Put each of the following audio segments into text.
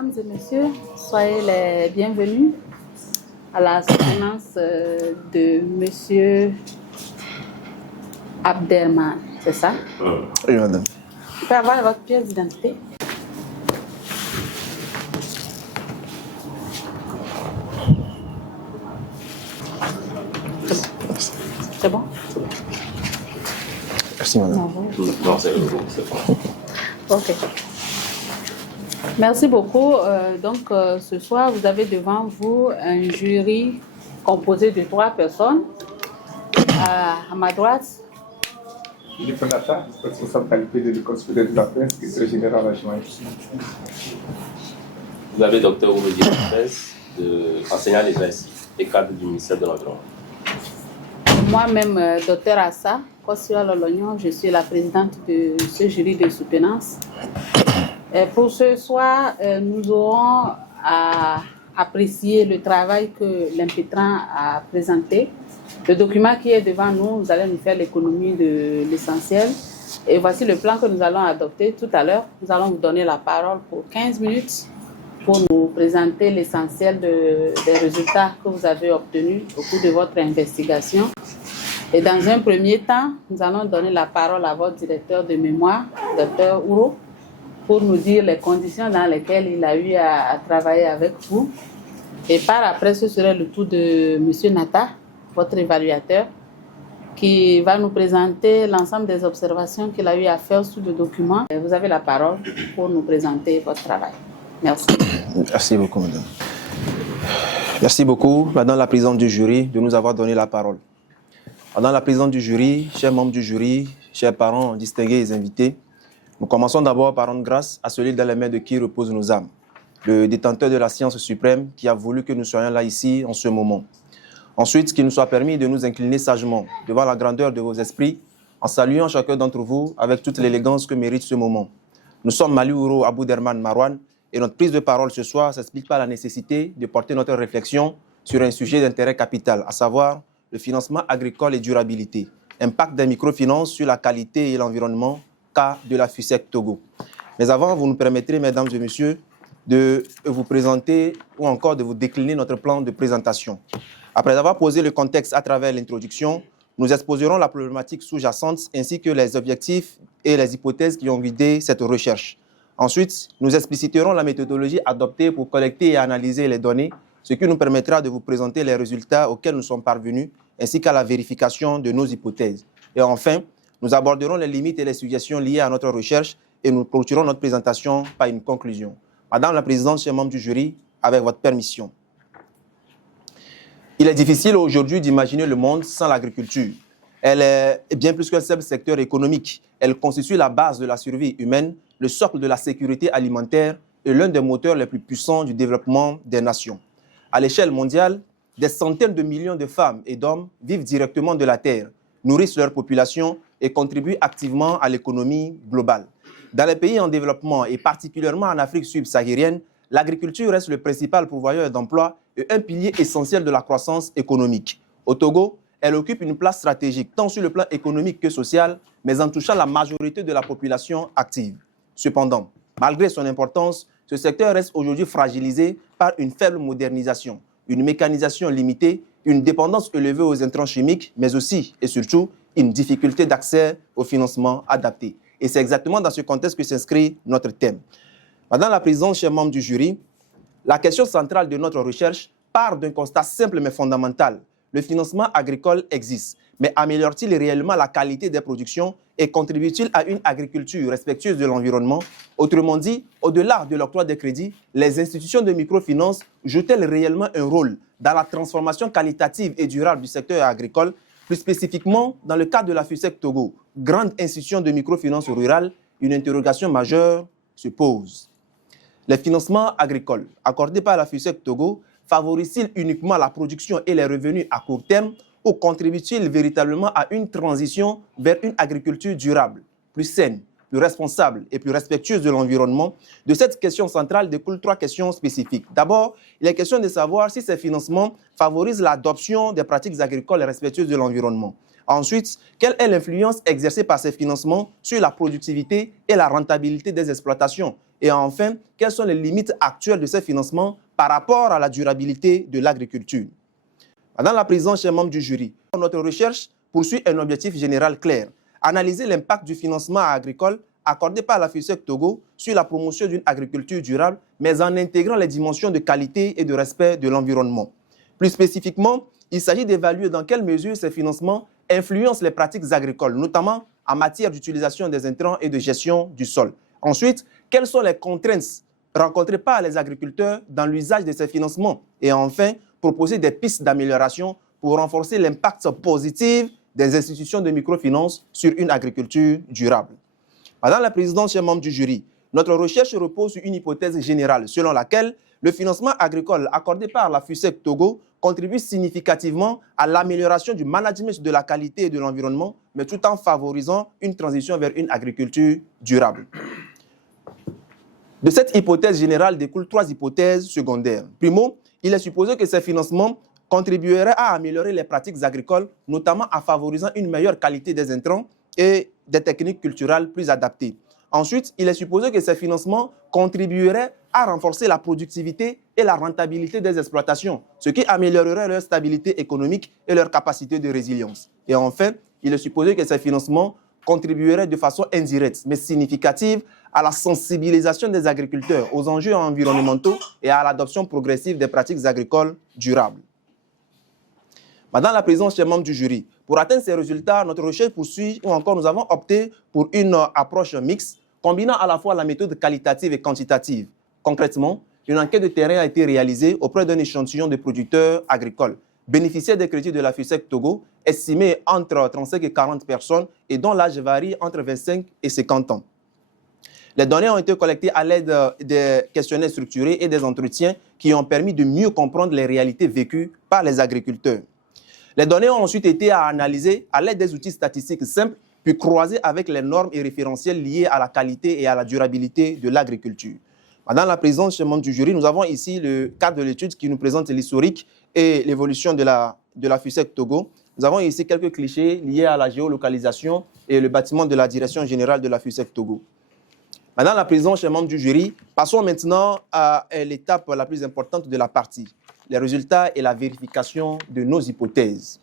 Mesdames et messieurs, soyez les bienvenus à la soutenance de Monsieur Abderman, c'est ça? Oui, madame. Je peux avoir votre pièce d'identité? C'est bon? Merci, madame. Non, c'est bon. Ok. Merci beaucoup. Ce soir, vous avez devant vous un jury composé de 3 personnes. À ma droite, Philippe Nata, responsable qualité de l'école supérieure de la presse, secrétaire général adjoint. Vous avez Dr Oumédi Lopez, enseignant déjà ici, et cadre du ministère de l'Environnement. moi-même, Dr Assa Kossia Lolognon, je suis la présidente de ce jury de soutenance. Pour ce soir, nous aurons à apprécier le travail que l'impétrant a présenté. Le document qui est devant nous, nous allons nous faire l'économie de l'essentiel. Et voici le plan que nous allons adopter tout à l'heure. Nous allons vous donner la parole pour 15 minutes pour nous présenter l'essentiel des résultats que vous avez obtenus au cours de votre investigation. Et dans un premier temps, nous allons donner la parole à votre directeur de mémoire, Dr Ouro, pour nous dire les conditions dans lesquelles il a eu à travailler avec vous. Et par après, ce serait le tour de M. Nata, votre évaluateur, qui va nous présenter l'ensemble des observations qu'il a eu à faire sur le document. Et vous avez la parole pour nous présenter votre travail. Merci. Merci beaucoup, madame. Merci beaucoup, madame la présidente du jury, de nous avoir donné la parole. Madame la présidente du jury, chers membres du jury, chers parents distingués et invités, nous commençons d'abord par rendre grâce à celui dans les mains de qui reposent nos âmes, le détenteur de la science suprême qui a voulu que nous soyons là ici en ce moment. Ensuite, qu'il nous soit permis de nous incliner sagement devant la grandeur de vos esprits, en saluant chacun d'entre vous avec toute l'élégance que mérite ce moment. Nous sommes Mali Ouro Abouderman Marwan et notre prise de parole ce soir s'explique par la nécessité de porter notre réflexion sur un sujet d'intérêt capital, à savoir le financement agricole et durabilité, impact des microfinances sur la qualité et l'environnement, cas de la FUSEC Togo. Mais avant, vous nous permettrez, mesdames et messieurs, de vous présenter ou encore de vous décliner notre plan de présentation. Après avoir posé le contexte à travers l'introduction, nous exposerons la problématique sous-jacente ainsi que les objectifs et les hypothèses qui ont guidé cette recherche. Ensuite, nous expliciterons la méthodologie adoptée pour collecter et analyser les données, ce qui nous permettra de vous présenter les résultats auxquels nous sommes parvenus ainsi qu'à la vérification de nos hypothèses. Et enfin, nous aborderons les limites et les suggestions liées à notre recherche et nous clôturons notre présentation par une conclusion. Madame la présidente, chers membres du jury, avec votre permission. Il est difficile aujourd'hui d'imaginer le monde sans l'agriculture. Elle est bien plus qu'un seul secteur économique. Elle constitue la base de la survie humaine, le socle de la sécurité alimentaire et l'un des moteurs les plus puissants du développement des nations. À l'échelle mondiale, des centaines de millions de femmes et d'hommes vivent directement de la terre, nourrissent leur population et contribuent activement à l'économie globale. Dans les pays en développement et particulièrement en Afrique subsaharienne, l'agriculture reste le principal pourvoyeur d'emplois et un pilier essentiel de la croissance économique. Au Togo, elle occupe une place stratégique tant sur le plan économique que social, mais en touchant la majorité de la population active. Cependant, malgré son importance, ce secteur reste aujourd'hui fragilisé par une faible modernisation, une mécanisation limitée, une dépendance élevée aux intrants chimiques, mais aussi et surtout une difficulté d'accès au financement adapté. Et c'est exactement dans ce contexte que s'inscrit notre thème. Madame la présidente, chers membres du jury, la question centrale de notre recherche part d'un constat simple mais fondamental. Le financement agricole existe, mais améliore-t-il réellement la qualité des productions et contribue-t-il à une agriculture respectueuse de l'environnement? Autrement dit, au-delà de l'octroi des crédits, les institutions de microfinance jouent-elles réellement un rôle dans la transformation qualitative et durable du secteur agricole? Plus spécifiquement, dans le cadre de la FUSEC Togo, grande institution de microfinance rurale, une interrogation majeure se pose. Les financements agricoles accordés par la FUSEC Togo favorisent-ils uniquement la production et les revenus à court terme ou contribuent-ils véritablement à une transition vers une agriculture durable, plus saine, plus responsable et plus respectueuse de l'environnement? De cette question centrale découlent 3 questions spécifiques. D'abord, il est question de savoir si ces financements favorisent l'adoption des pratiques agricoles respectueuses de l'environnement. Ensuite, quelle est l'influence exercée par ces financements sur la productivité et la rentabilité des exploitations? Et enfin, quelles sont les limites actuelles de ces financements par rapport à la durabilité de l'agriculture? Madame la présidente, chers membres du jury, notre recherche poursuit un objectif général clair: analyser l'impact du financement agricole accordé par la FUSEC Togo sur la promotion d'une agriculture durable, mais en intégrant les dimensions de qualité et de respect de l'environnement. Plus spécifiquement, il s'agit d'évaluer dans quelle mesure ces financements influencent les pratiques agricoles, notamment en matière d'utilisation des intrants et de gestion du sol. Ensuite, quelles sont les contraintes rencontrées par les agriculteurs dans l'usage de ces financements? Et enfin, proposer des pistes d'amélioration pour renforcer l'impact positif des institutions de microfinance sur une agriculture durable. Madame la présidente, chers membres du jury, notre recherche repose sur une hypothèse générale selon laquelle le financement agricole accordé par la FUSEC Togo contribue significativement à l'amélioration du management de la qualité et de l'environnement, mais tout en favorisant une transition vers une agriculture durable. De cette hypothèse générale découlent trois hypothèses secondaires. Primo, il est supposé que ces financements contribueraient à améliorer les pratiques agricoles, notamment en favorisant une meilleure qualité des intrants et des techniques culturelles plus adaptées. Ensuite, il est supposé que ces financements contribueraient à renforcer la productivité et la rentabilité des exploitations, ce qui améliorerait leur stabilité économique et leur capacité de résilience. Et enfin, il est supposé que ces financements contribueraient de façon indirecte, mais significative, à la sensibilisation des agriculteurs aux enjeux environnementaux et à l'adoption progressive des pratiques agricoles durables. Madame la présidente, chers membres du jury, pour atteindre ces résultats, notre recherche poursuit, ou encore nous avons opté pour une approche mixte, combinant à la fois la méthode qualitative et quantitative. Concrètement, une enquête de terrain a été réalisée auprès d'un échantillon de producteurs agricoles, bénéficiaires des crédits de la FUSEC Togo, estimés entre 35 et 40 personnes et dont l'âge varie entre 25 et 50 ans. Les données ont été collectées à l'aide des questionnaires structurés et des entretiens qui ont permis de mieux comprendre les réalités vécues par les agriculteurs. Les données ont ensuite été analysées à l'aide des outils statistiques simples, puis croisées avec les normes et référentiels liés à la qualité et à la durabilité de l'agriculture. Madame la présidente, chers membres du jury, nous avons ici le cadre de l'étude qui nous présente l'historique et l'évolution de la FUSEC Togo. Nous avons ici quelques clichés liés à la géolocalisation et le bâtiment de la direction générale de la FUSEC Togo. Madame la présidente, chers membres du jury, passons maintenant à l'étape la plus importante de la partie, les résultats et la vérification de nos hypothèses.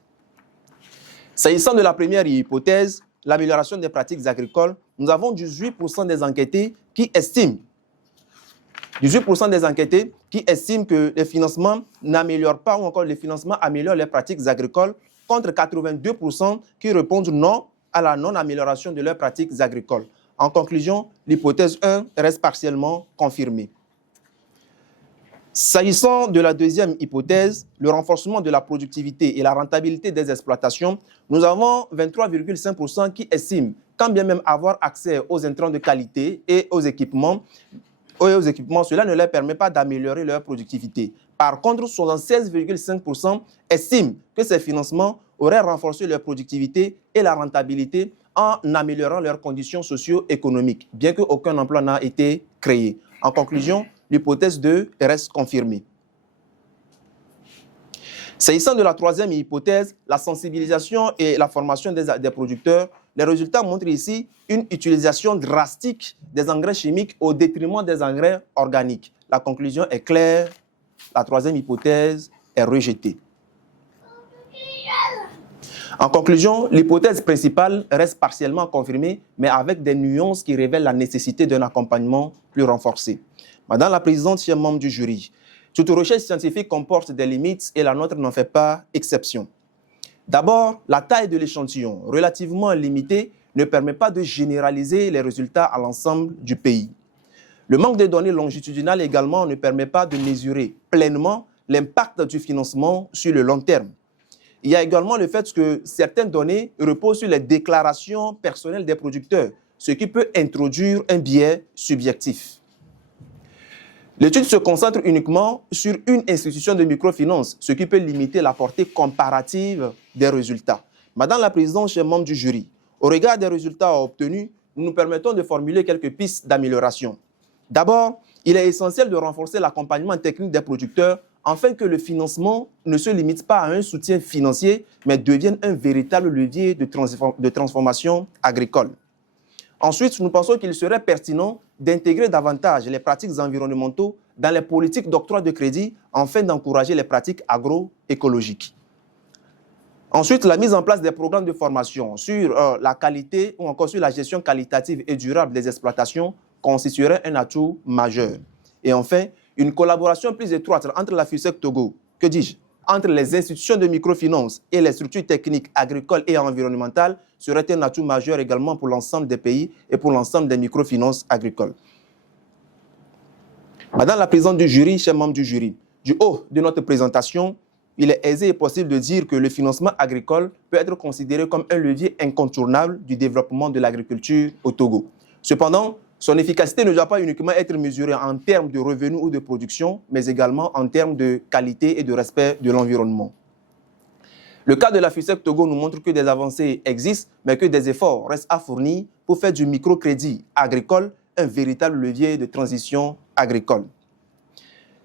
S'agissant de la première hypothèse, l'amélioration des pratiques agricoles, nous avons 18% des enquêtés qui estiment que les financements n'améliorent pas ou encore les financements améliorent les pratiques agricoles, contre 82% qui répondent non à la non-amélioration de leurs pratiques agricoles. En conclusion, l'hypothèse 1 reste partiellement confirmée. S'agissant de la deuxième hypothèse, le renforcement de la productivité et la rentabilité des exploitations, nous avons 23,5% qui estiment, quand bien même avoir accès aux intrants de qualité et aux équipements, cela ne leur permet pas d'améliorer leur productivité. Par contre, 76,5% estiment que ces financements auraient renforcé leur productivité et la rentabilité en améliorant leurs conditions socio-économiques, bien qu'aucun emploi n'a été créé. En conclusion, l'hypothèse 2 reste confirmée. S'agissant de la troisième hypothèse, la sensibilisation et la formation des producteurs, les résultats montrent ici une utilisation drastique des engrais chimiques au détriment des engrais organiques. La conclusion est claire, la troisième hypothèse est rejetée. En conclusion, l'hypothèse principale reste partiellement confirmée, mais avec des nuances qui révèlent la nécessité d'un accompagnement plus renforcé. Madame la présidente, chers membres du jury, toute recherche scientifique comporte des limites et la nôtre n'en fait pas exception. D'abord, la taille de l'échantillon, relativement limitée, ne permet pas de généraliser les résultats à l'ensemble du pays. Le manque de données longitudinales également ne permet pas de mesurer pleinement l'impact du financement sur le long terme. Il y a également le fait que certaines données reposent sur les déclarations personnelles des producteurs, ce qui peut introduire un biais subjectif. L'étude se concentre uniquement sur une institution de microfinance, ce qui peut limiter la portée comparative des résultats. Madame la présidente, chers membres du jury, au regard des résultats obtenus, nous nous permettons de formuler quelques pistes d'amélioration. D'abord, il est essentiel de renforcer l'accompagnement technique des producteurs afin que le financement ne se limite pas à un soutien financier, mais devienne un véritable levier de transformation agricole. Ensuite, nous pensons qu'il serait pertinent d'intégrer davantage les pratiques environnementaux dans les politiques d'octroi de crédit afin d'encourager les pratiques agroécologiques. Ensuite, la mise en place des programmes de formation sur la qualité ou encore sur la gestion qualitative et durable des exploitations constituerait un atout majeur. Et enfin, une collaboration plus étroite entre la FUSEC Togo, entre les institutions de microfinance et les structures techniques agricoles et environnementales serait un atout majeur également pour l'ensemble des pays et pour l'ensemble des microfinances agricoles. Madame la présidente du jury, chers membres du jury, du haut de notre présentation, il est aisé et possible de dire que le financement agricole peut être considéré comme un levier incontournable du développement de l'agriculture au Togo. Cependant, son efficacité ne doit pas uniquement être mesurée en termes de revenus ou de production, mais également en termes de qualité et de respect de l'environnement. Le cas de la FUSEC Togo nous montre que des avancées existent, mais que des efforts restent à fournir pour faire du microcrédit agricole un véritable levier de transition agricole.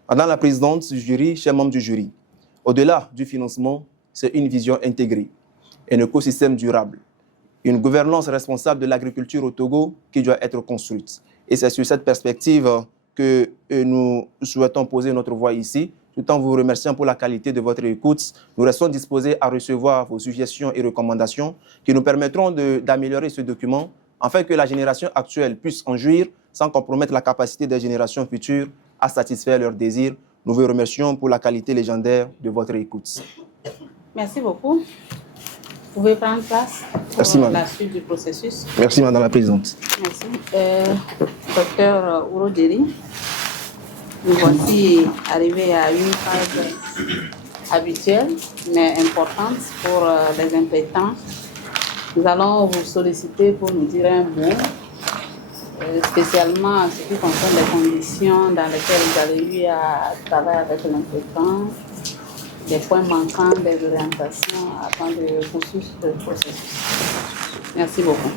Madame la présidente du jury, chers membres du jury, au-delà du financement, c'est une vision intégrée, un écosystème durable, une gouvernance responsable de l'agriculture au Togo qui doit être construite. Et c'est sur cette perspective que nous souhaitons poser notre voix ici. Tout en vous remerciant pour la qualité de votre écoute, nous restons disposés à recevoir vos suggestions et recommandations qui nous permettront d'améliorer ce document afin que la génération actuelle puisse en jouir sans compromettre la capacité des générations futures à satisfaire leurs désirs. Nous vous remercions pour la qualité légendaire de votre écoute. Merci beaucoup. Vous pouvez prendre place pour la suite du processus. Merci, Madame la Présidente. Merci. Docteur Ourodjeri, nous voici arrivés à une phase habituelle, mais importante pour les impétents. Nous allons vous solliciter pour nous dire un mot, spécialement en ce qui concerne les conditions dans lesquelles vous avez eu à travailler avec l'impétent, des points manquants, des orientations afin de poursuivre le processus. Merci beaucoup.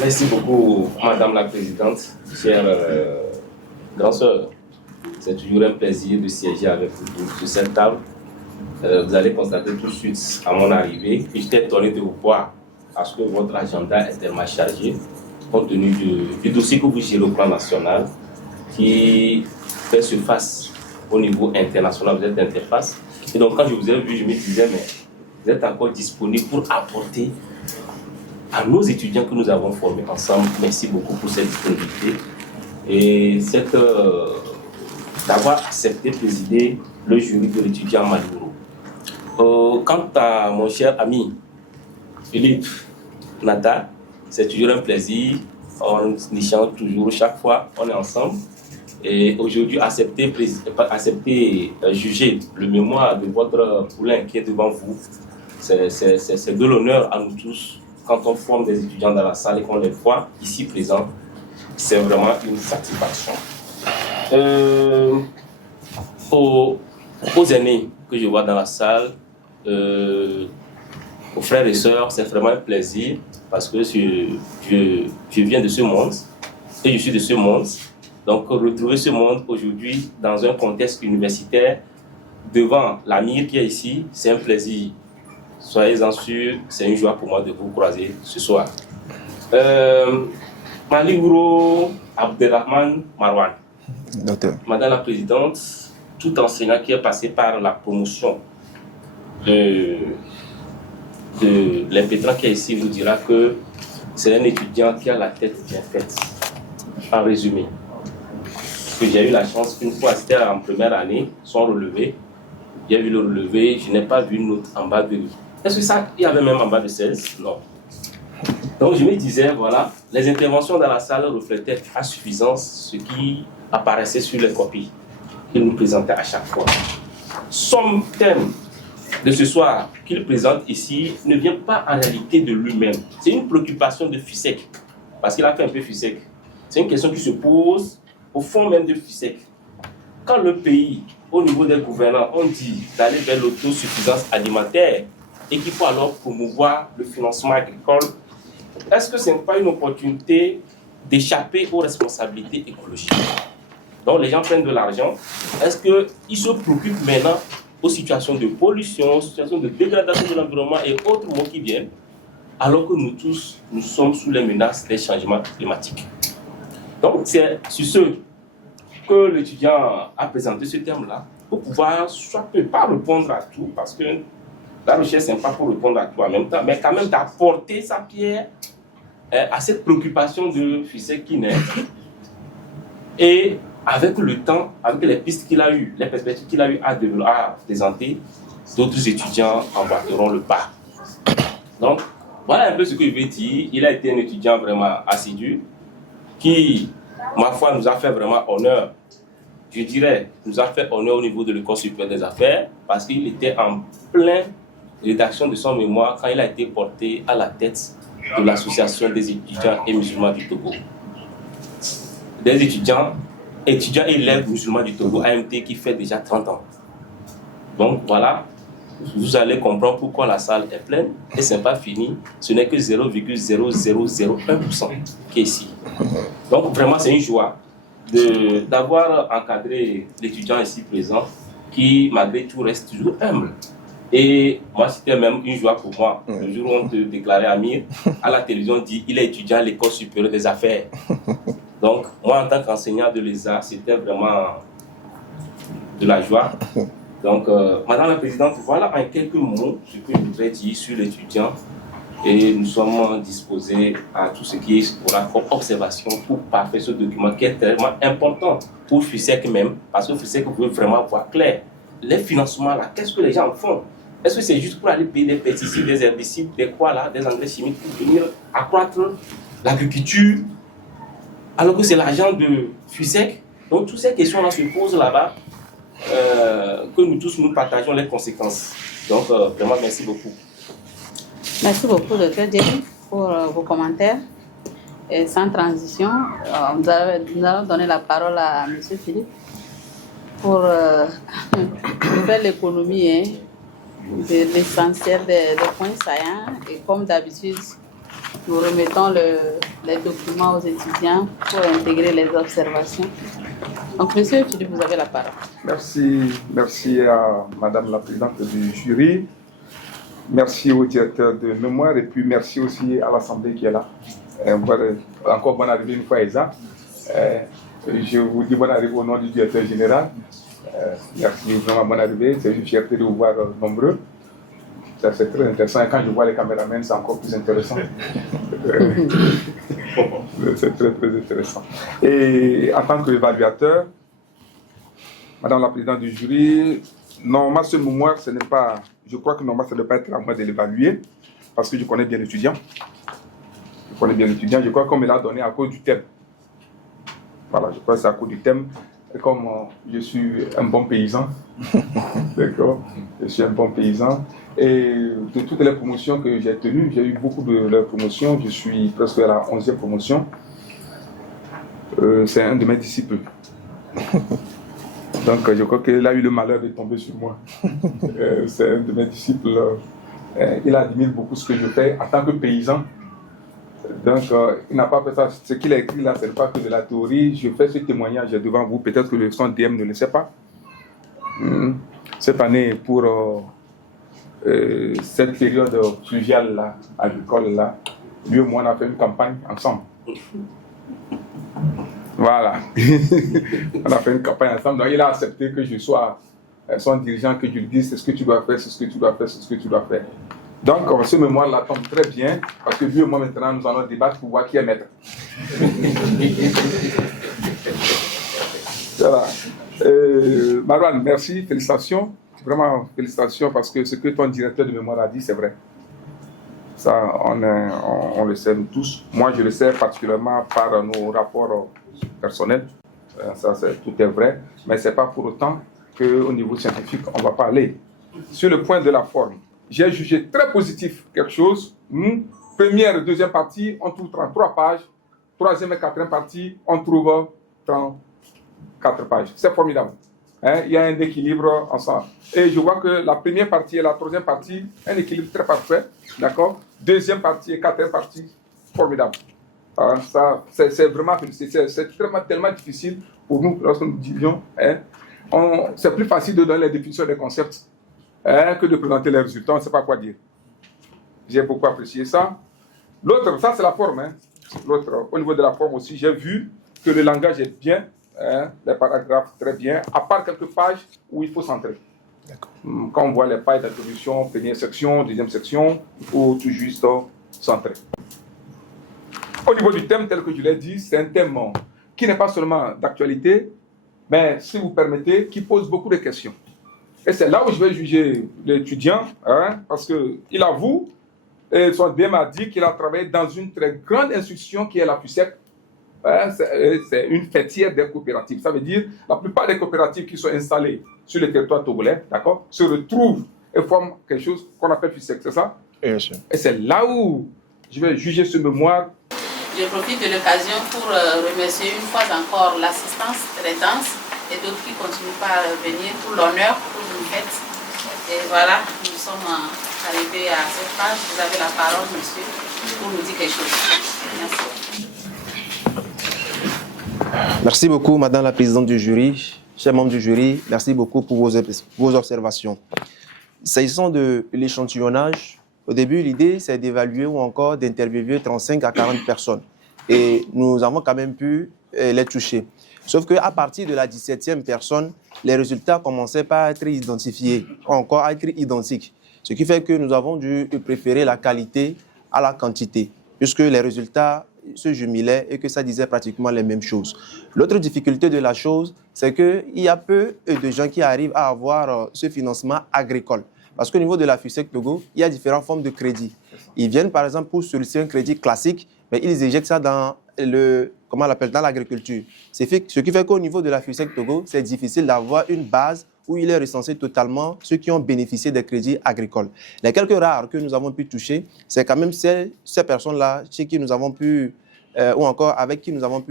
Merci beaucoup, Madame la Présidente, chère grande sœur. C'est toujours un plaisir de siéger avec vous sur cette table. Vous allez constater tout de suite à mon arrivée que j'étais étonné de vous voir parce que votre agenda est tellement chargé compte tenu du dossier que vous gérez au plan national qui fait surface au niveau international. Vous êtes interface. Et donc quand je vous ai vu, je me disais, mais vous êtes encore disponible pour apporter à nos étudiants que nous avons formés ensemble. Merci beaucoup pour cette disponibilité et d'avoir accepté de présider le jury de l'étudiant Maliboro. Quant à mon cher ami Philippe Nata, c'est toujours un plaisir. On échange toujours, chaque fois, on est ensemble. Et aujourd'hui, accepter juger le mémoire de votre poulain qui est devant vous, c'est de l'honneur à nous tous. Quand on forme des étudiants dans la salle et qu'on les voit ici présents, c'est vraiment une satisfaction. Aux aînés que je vois dans la salle, aux frères et sœurs, c'est vraiment un plaisir parce que je viens de ce monde et je suis de ce monde. Donc retrouver ce monde aujourd'hui dans un contexte universitaire devant l'AMIR qui est ici, c'est un plaisir. Soyez-en sûrs, c'est une joie pour moi de vous croiser ce soir. Maliboro Abdelrahman Marwan. Docteur. Madame la Présidente, tout enseignant qui est passé par la promotion de l'impétrant qui est ici vous dira que c'est un étudiant qui a la tête bien faite. En résumé, que j'ai eu la chance qu'une fois, c'était en première année, son relevé, j'ai vu le relevé, je n'ai pas vu une note en bas de... Est-ce que ça, il y avait même en bas de 16? Non. Donc je me disais, voilà, les interventions dans la salle reflétaient à suffisance ce qui apparaissait sur les copies qu'il nous présentait à chaque fois. Son thème de ce soir qu'il présente ici ne vient pas en réalité de lui-même. C'est une préoccupation de FUSEC, parce qu'il a fait un peu FUSEC. C'est une question qui se pose au fond même de FUSEC. Quand le pays, au niveau des gouvernants, on dit d'aller vers l'autosuffisance alimentaire et qu'il faut alors promouvoir le financement agricole, est-ce que ce n'est pas une opportunité d'échapper aux responsabilités écologiques? Donc les gens prennent de l'argent. Est-ce qu'ils se préoccupent maintenant aux situations de pollution, aux situations de dégradation de l'environnement et autres mots qui viennent? alors que nous tous, nous sommes sous les menaces des changements climatiques. Donc, c'est sur ce que l'étudiant a présenté ce thème-là, pour pouvoir, soit peut pas répondre à tout, parce que la recherche, ce n'est pas pour répondre à tout en même temps, mais quand même d'apporter sa pierre à cette préoccupation de FUSEC qui naît. Et avec le temps, avec les pistes qu'il a eues, les perspectives qu'il a eues à présenter, d'autres étudiants emboîteront le pas. Donc, voilà un peu ce que je vais dire. Il a été un étudiant vraiment assidu, qui, ma foi, nous a fait vraiment honneur. Je dirais, nous a fait honneur au niveau de l'École supérieure des affaires, parce qu'il était en pleine rédaction de son mémoire quand il a été porté à la tête de l'Association des étudiants et musulmans du Togo. Des étudiants et élèves musulmans du Togo, AMT, qui fait déjà 30 ans. Donc voilà, vous allez comprendre pourquoi la salle est pleine, et ce n'est pas fini, ce n'est que 0,0001% qui est ici. Donc vraiment, c'est une joie d'avoir encadré l'étudiant ici présent, qui malgré tout reste toujours humble. Et moi, c'était même une joie pour moi. Le jour où on te déclarait Amir, à la télévision, on dit il est étudiant à l'École supérieure des affaires. Donc, moi, en tant qu'enseignant de l'ESA, c'était vraiment de la joie. Donc, Madame la Présidente, voilà en quelques mots ce que je voudrais dire sur l'étudiant. Et nous sommes disposés à tout ce qui aura comme observation pour parfaire ce document qui est tellement important pour FUSEC même, parce que FUSEC veut vraiment voir clair. Les financements là, qu'est-ce que les gens font? Est-ce que c'est juste pour aller payer des pesticides, des herbicides, des quoi là, des engrais chimiques pour venir accroître l'agriculture, alors que c'est l'argent de FUSEC? Donc toutes ces questions là se posent là-bas, que nous tous nous partageons les conséquences. Donc vraiment merci beaucoup. Merci beaucoup, Dr. Jerry, pour vos commentaires. Et sans transition, nous allons donner la parole à M. Philippe pour faire l'économie de l'essentiel des points saillants. Et comme d'habitude, nous remettons les documents aux étudiants pour intégrer les observations. Donc, M. Philippe, vous avez la parole. Merci à Madame la Présidente du jury. Merci au directeur de mémoire et puis merci aussi à l'Assemblée qui est là. Encore bonne arrivée une fois, Isa. Je vous dis bonne arrivée au nom du directeur général. Merci vraiment, bonne arrivée. C'est une fierté de vous voir nombreux. Ça, c'est très intéressant. Et quand je vois les caméramans, c'est encore plus intéressant. C'est très, très intéressant. Et en tant qu'évaluateur, Madame la Présidente du jury, normalement, ce mémoire, ce n'est pas... Je crois que normalement, ça ne doit pas être à moi de l'évaluer, parce que je connais bien l'étudiant. Je crois qu'on me l'a donné à cause du thème. Voilà, je crois que c'est à cause du thème. Et comme je suis un bon paysan, d'accord, je suis un bon paysan. Et de toutes les promotions que j'ai tenues, j'ai eu beaucoup de leurs promotions. Je suis presque à la 11e promotion. C'est un de mes disciples. Donc, je crois qu'il a eu le malheur de tomber sur moi. C'est un de mes disciples. Il admire beaucoup ce que je fais en tant que paysan. Donc, il n'a pas fait ça. Ce qu'il a écrit là, ce n'est pas que de la théorie. Je fais ce témoignage devant vous. Peut-être que son DM ne le sait pas. Cette année, pour cette période pluviale là, agricole là, lui et moi, on a fait une campagne ensemble. Voilà. On a fait une campagne ensemble. Donc, il a accepté que je sois son dirigeant, que je lui dise c'est ce que tu dois faire, c'est ce que tu dois faire, c'est ce que tu dois faire. Donc, ce mémoire-là tombe très bien, parce que lui et moi, maintenant, nous allons débattre pour voir qui est maître. Voilà. Marwan, merci, félicitations. Vraiment, félicitations, parce que ce que ton directeur de mémoire a dit, c'est vrai. Ça, on le sait nous tous. Moi, je le sais particulièrement par nos rapports personnels. Ça, tout est vrai. Mais ce n'est pas pour autant qu'au niveau scientifique, on ne va pas aller. Sur le point de la forme, j'ai jugé très positif quelque chose. Première et deuxième partie, on trouve 33 pages. Troisième et quatrième partie, on trouve 34 pages. C'est formidable. Il y a un équilibre ensemble. Et je vois que la première partie et la troisième partie, un équilibre très parfait. D'accord? Deuxième partie et quatrième partie, formidable. Alors, ça, c'est vraiment tellement difficile pour nous lorsque nous disions. C'est plus facile de donner les définitions des concepts que de présenter les résultats. On ne sait pas quoi dire. J'ai beaucoup apprécié ça. L'autre, ça c'est la forme. Hein. L'autre, au niveau de la forme aussi, j'ai vu que le langage est bien, hein, les paragraphes très bien, à part quelques pages où il faut centrer. Quand on voit les pages d'introduction, première section, deuxième section, il faut tout juste centrer. Au niveau du thème, tel que je l'ai dit, c'est un thème qui n'est pas seulement d'actualité, mais si vous permettez, qui pose beaucoup de questions. Et c'est là où je vais juger l'étudiant, hein, parce qu'il avoue, et son DM m'a dit qu'il a travaillé dans une très grande institution qui est la FUSEC. Hein, c'est une fêtière des coopératives. Ça veut dire la plupart des coopératives qui sont installées sur le territoire togolais, d'accord, se retrouvent et forment quelque chose qu'on appelle FUSEC, c'est ça? Bien sûr. Et c'est là où je vais juger ce mémoire. Je profite de l'occasion pour remercier une fois encore l'assistance très dense et d'autres qui continuent par venir pour l'honneur que vous nous faites. Et voilà, nous sommes arrivés à cette page. Vous avez la parole, monsieur, pour nous dire quelque chose. Merci. Merci beaucoup, Madame la Présidente du jury, chers membres du jury, merci beaucoup pour vos observations. S'agissant de l'échantillonnage, au début, l'idée, c'est d'évaluer ou encore d'interviewer 35 à 40 personnes. Et nous avons quand même pu les toucher. Sauf qu'à partir de la 17e personne, les résultats commençaient par être identifiés, ou encore à être identiques. Ce qui fait que nous avons dû préférer la qualité à la quantité, puisque les résultats se jumelaient et que ça disait pratiquement les mêmes choses. L'autre difficulté de la chose, c'est qu'il y a peu de gens qui arrivent à avoir ce financement agricole. Parce qu'au niveau de la FUSEC Togo, il y a différentes formes de crédit. Ils viennent par exemple pour solliciter un crédit classique, mais ils éjectent ça dans dans l'agriculture. Ce qui fait qu'au niveau de la FUSEC Togo, c'est difficile d'avoir une base où il est recensé totalement ceux qui ont bénéficié des crédits agricoles. Les quelques rares que nous avons pu toucher, c'est quand même ces personnes-là chez qui nous avons pu, ou encore avec qui nous avons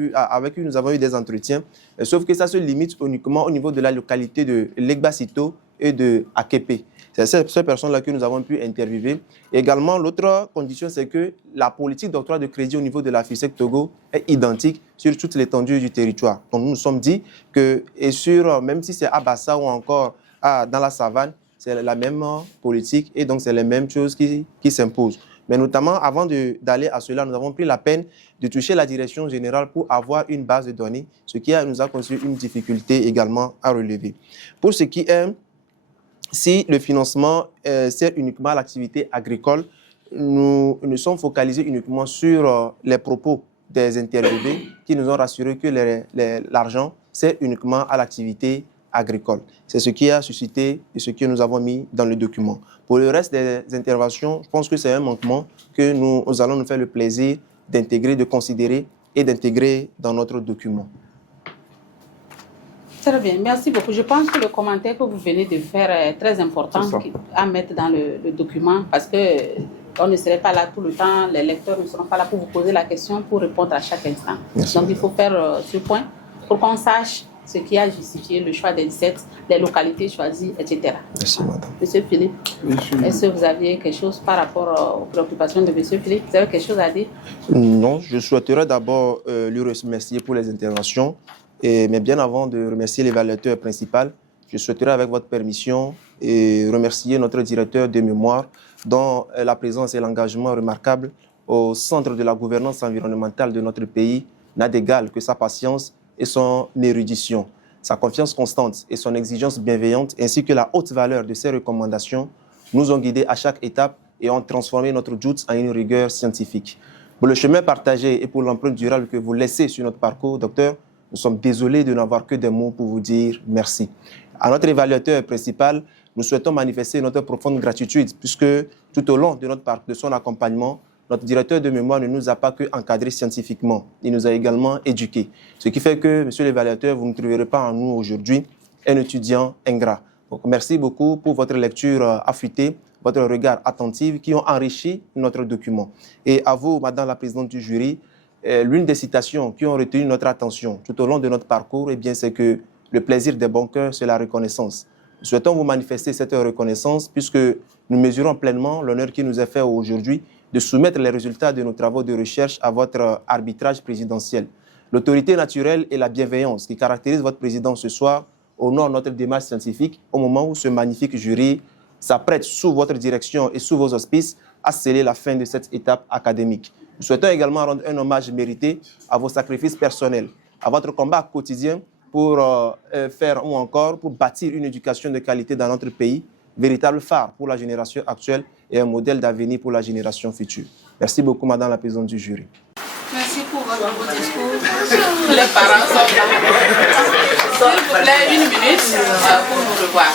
eu des entretiens, sauf que ça se limite uniquement au niveau de la localité de Legbasito et de Akepe. C'est ces personnes-là que nous avons pu interviewer. Également, l'autre condition, c'est que la politique d'octroi de crédit au niveau de la FUSEC Togo est identique sur toute l'étendue du territoire. Donc, nous nous sommes dit que, même si c'est à Bassa ou encore dans la savane, c'est la même politique et donc c'est les mêmes choses qui s'imposent. Mais notamment, avant d'aller à cela, nous avons pris la peine de toucher la direction générale pour avoir une base de données, ce qui nous a constitué une difficulté également à relever. Pour ce qui est, si le financement sert uniquement à l'activité agricole, nous sommes focalisés uniquement sur les propos des interviewés qui nous ont rassuré que l'argent sert uniquement à l'activité agricole. C'est ce qui a suscité et ce que nous avons mis dans le document. Pour le reste des interventions, je pense que c'est un manquement que nous allons nous faire le plaisir d'intégrer, de considérer et d'intégrer dans notre document. Très bien, merci beaucoup. Je pense que le commentaire que vous venez de faire est très important à mettre dans le document parce qu'on ne serait pas là tout le temps, les lecteurs ne seront pas là pour vous poser la question, pour répondre à chaque instant. Merci. Donc il faut faire ce point pour qu'on sache ce qui a justifié le choix des 17, les localités choisies, etc. Merci, madame. Monsieur Philippe, est-ce que vous aviez quelque chose par rapport aux préoccupations de monsieur Philippe? Vous avez quelque chose à dire? Non, je souhaiterais d'abord lui remercier pour les interventions. Mais bien avant de remercier l'évaluateur principal, je souhaiterais, avec votre permission, remercier notre directeur de mémoire, dont la présence et l'engagement remarquable au centre de la gouvernance environnementale de notre pays n'a d'égal que sa patience et son érudition, sa confiance constante et son exigence bienveillante, ainsi que la haute valeur de ses recommandations, nous ont guidés à chaque étape et ont transformé notre doute en une rigueur scientifique. Pour le chemin partagé et pour l'empreinte durable que vous laissez sur notre parcours, docteur, nous sommes désolés de n'avoir que des mots pour vous dire merci. À notre évaluateur principal, nous souhaitons manifester notre profonde gratitude puisque tout au long de son accompagnement, notre directeur de mémoire ne nous a pas que encadrés scientifiquement, il nous a également éduqués. Ce qui fait que, monsieur l'évaluateur, vous ne trouverez pas en nous aujourd'hui un étudiant ingrat. Donc, merci beaucoup pour votre lecture affûtée, votre regard attentif qui ont enrichi notre document. Et à vous, madame la présidente du jury, l'une des citations qui ont retenu notre attention tout au long de notre parcours, c'est que le plaisir des bons cœurs, c'est la reconnaissance. Nous souhaitons vous manifester cette reconnaissance puisque nous mesurons pleinement l'honneur qui nous est fait aujourd'hui de soumettre les résultats de nos travaux de recherche à votre arbitrage présidentiel. L'autorité naturelle et la bienveillance qui caractérisent votre président ce soir honorent notre démarche scientifique au moment où ce magnifique jury s'apprête sous votre direction et sous vos auspices a scellé la fin de cette étape académique. Nous souhaitons également rendre un hommage mérité à vos sacrifices personnels, à votre combat quotidien pour faire ou encore pour bâtir une éducation de qualité dans notre pays, véritable phare pour la génération actuelle et un modèle d'avenir pour la génération future. Merci beaucoup, Madame la Présidente du jury. Merci pour votre beau discours. Les parents sont là. S'il vous plaît, 1 minute pour nous revoir.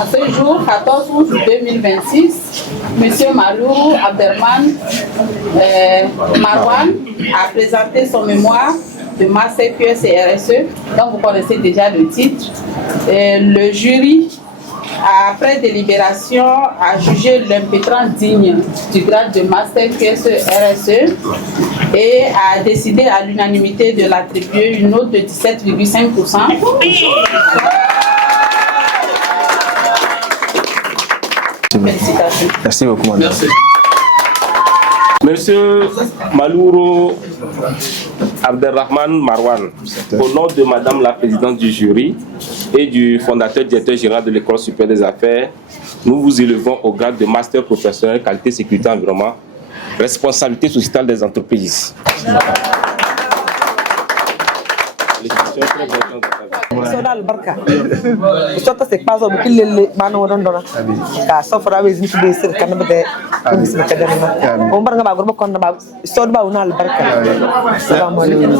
À ce jour, 14 août 2026, M. Malourou Abderrahmane Marwan a présenté son mémoire de Master QS et RSE, dont vous connaissez déjà le titre. Le jury, après délibération, a jugé l'impétrant digne du grade de Master QS RSE et a décidé à l'unanimité de l'attribuer une note de 17,5%. Félicitations. Merci beaucoup, madame. Merci. Monsieur Malourou Abderrahmane Marwan, au nom de Madame la Présidente du jury et du fondateur directeur général de l'École supérieure des affaires, nous vous élevons au grade de Master professionnel qualité, sécurité, environnement, responsabilité sociétale des entreprises. Soda albarka sota se paso bu kille bana wodon dona ka sofra we zin be sir kan be ko bis be kadana o mbar nga ba gorba kon ba soda ba una albarka assalamu alaikum